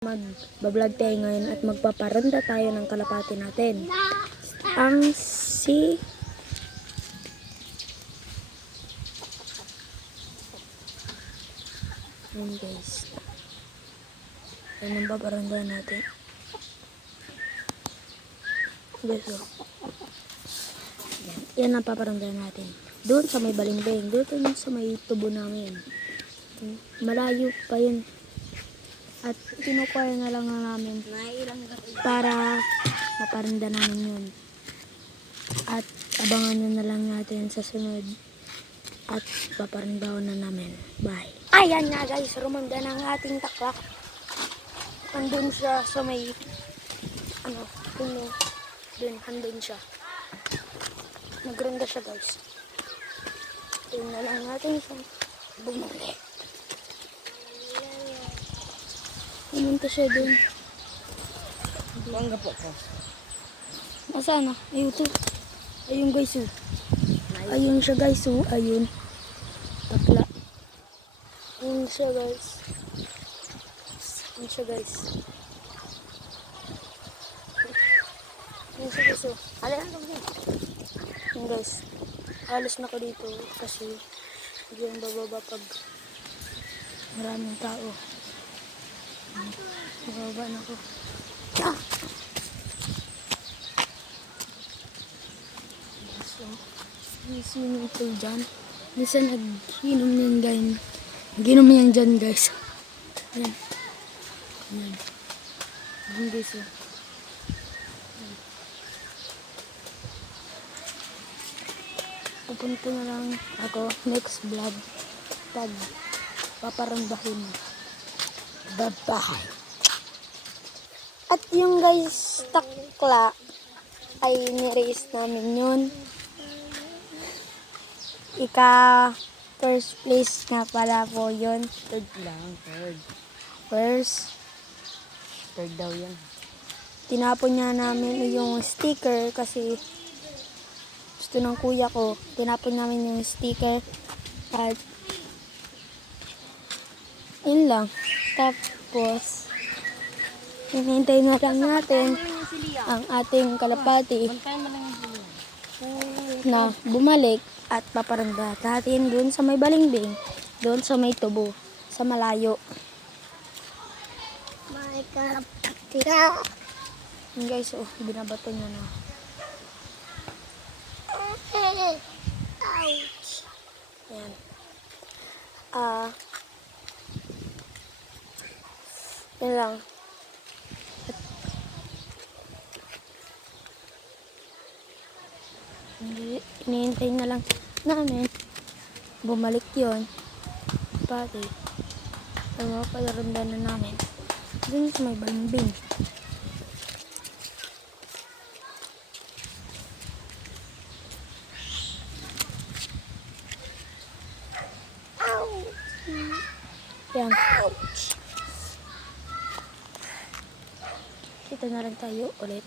Mag-vlog tayo ngayon at magpaparanda tayo ng kalapati natin. Ang Ayan guys. Ayan ang paparanda natin. Guys, yan ang paparanda natin. Doon sa may balimbing. Doon sa may tubo namin. Malayo pa yun. At kinukuha na lang namin para maparanda namin yun. At abangan nyo na lang natin sa sunod. At paparandahan na namin. Bye. Ayan nga guys, rumanda ng ating takla. Andun siya sa may puno. Andun siya. Nagranda siya guys. Ayun na lang natin siya bumalik. Pumunta siya dun. Bangga po ko. Nasaan na? Ayun to. Ayun guys oh. Ayun siya guys oh. Ayun. Takla. Ayun siya guys. Ayun siya guys. Ayun siya guys oh. Ayun guys. Alis na ko dito kasi hindi yung bababa pag maraming tao. Bababa na ko. Ah! So, may swimming pool dyan. Minsan nag-inom yan guys. Nag-inom yan dyan guys. Ayan. Ayan. Ayan guys. Ayan. Pupunta na lang ako next vlog pag paparandahin. Bye-bye. At yung guys takla ay ni-raise namin yun. First place nga pala po yun. Third lang, third. Third daw yan. Tinapon niya namin yung sticker kasi gusto ng kuya ko. Tinapon namin yung sticker at yun lang. Tapos hinihintay na lang natin ang ating kalapati na bumalik at paparanda natin doon sa may balimbing, doon sa may tubo, sa malayo. May kalapati na. Guys, oh, binabato niya na. Ouch. Yan. Yan lang. Hinihintay na lang namin bumalik yon pati ang mga palaranda na namin dun sa may balimbing. Yan. Ito na lang tayo ulit.